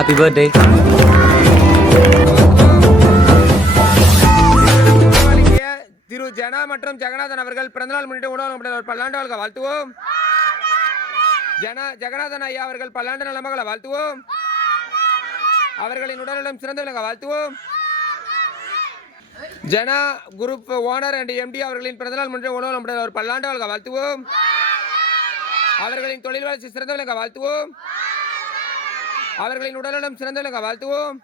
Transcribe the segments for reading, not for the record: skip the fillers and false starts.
Happy birthday. திரு ஜனா மற்றும் ஜெகநாதன் அவர்கள் பிறந்தநாள் முன்னிட்டு உணவு பல்லாண்டு வாழ்க வாழ்த்துவோம். ஜெகநாதன் ஐயா அவர்கள் பல்லாண்டு நலமகளை வாழ்த்துவோம். அவர்களின் உடல்நலம் சிறந்து விளங்க வாழ்த்துவோம். ஜனா குரூப் ஓனர் அண்ட் எம்டி அவர்களின் பிறந்தநாள் முன்னிட்டு உணவு ஒரு பல்லாண்டு வாழ்க வாழ்த்துவோம். அவர்களின் தொழில் வளர்ச்சி சிறந்து விளங்க வாழ்த்துவோம். அவர்களின் உடல்நலம் சிறந்து விளங்க வாழ்த்துவோம்.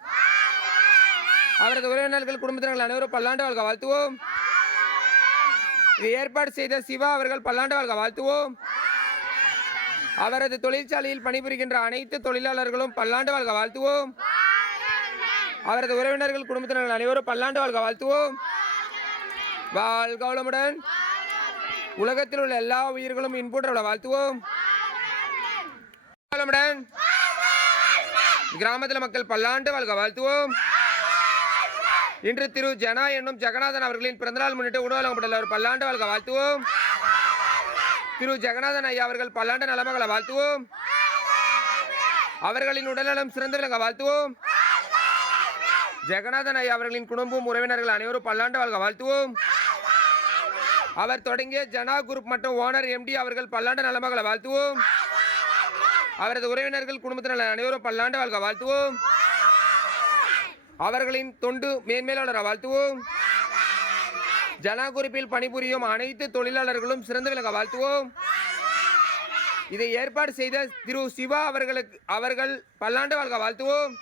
அவரது உறவினர்கள் குடும்பத்தினர்கள் அனைவரும் பல்லாண்டு வாழ்க வாழ்த்துவோம். ஏற்பாடு செய்த சிவா அவர்கள் பல்லாண்டு வாழ்க வாழ்த்துவோம். அவரது தொழிற்சாலையில் பணிபுரிகின்ற அனைத்து தொழிலாளர்களும் பல்லாண்டு வாழ்க வாழ்த்துவோம். அவரது உறவினர்கள் குடும்பத்தினர்கள் அனைவரும் பல்லாண்டு வாழ்க வாழ்த்துவோம். வாழ்க வளமுடன். உலகத்தில் உள்ள எல்லா உயிர்களும் இன்புற்ற வாழ்த்துவோம். வளமுடன். கிராமத்தில் மக்கள் பல்லாண்டு வாழ்க வாழ்த்துவோம். இன்று திரு ஜனா என்னும் ஜெகநாதன் அவர்களின் பிறந்தநாள் முன்னிட்டு உணவு வழங்கப்பட்டுள்ள ஒரு பல்லாண்டு வாழ்க வாழ்த்துவோம். திரு ஜெகநாதன் ஐயா அவர்கள் பல்லாண்டு நலமகளை வாழ்த்துவோம். அவர்களின் உடல்நலம் சிறந்து விளங்க வாழ்த்துவோம். ஜெகநாதன் ஐயா அவர்களின் குடும்பம் உறவினர்கள் அனைவரும் பல்லாண்டு வாழ்க வாழ்த்துவோம். அவர் தொடங்கிய ஜனா குரூப் மற்றும் ஓனர் எம்டி அவர்கள் பல்லாண்டு நலமகளை வாழ்த்துவோம். அவரது உறவினர்கள் குடும்பத்தினர் அனைவரும் பல்லாண்டு வாழ்க வாழ்த்துவோம். அவர்களின் தொண்டு மேன்மேல் வளர வாழ்த்துவோம். ஜனா குரூப்பில் பணிபுரியும் அனைத்து தொழிலாளர்களும் சிறந்து விளங்க வாழ்த்துவோம். இதை ஏற்பாடு செய்த திரு சிவா அவர்கள் பல்லாண்டு வாழ்க வாழ்த்துவோம்.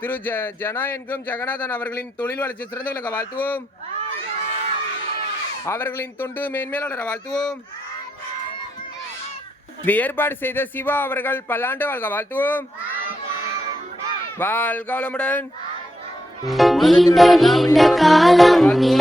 திரு ஜனா என்கும் ஜெகநாதன் அவர்களின் தொழில் வளர்ச்சி சிறந்து விளங்க வாழ்த்துவோம். அவர்களின் தொண்டு மேன்மேல் வளர வாழ்த்துவோம். இதை ஏற்பாடு செய்த சிவா அவர்கள் பல்லாண்டு வாழ்க வாழ்த்துவோம். வாழ்க வளமுடன். நீண்ட நீண்ட காலம் நீ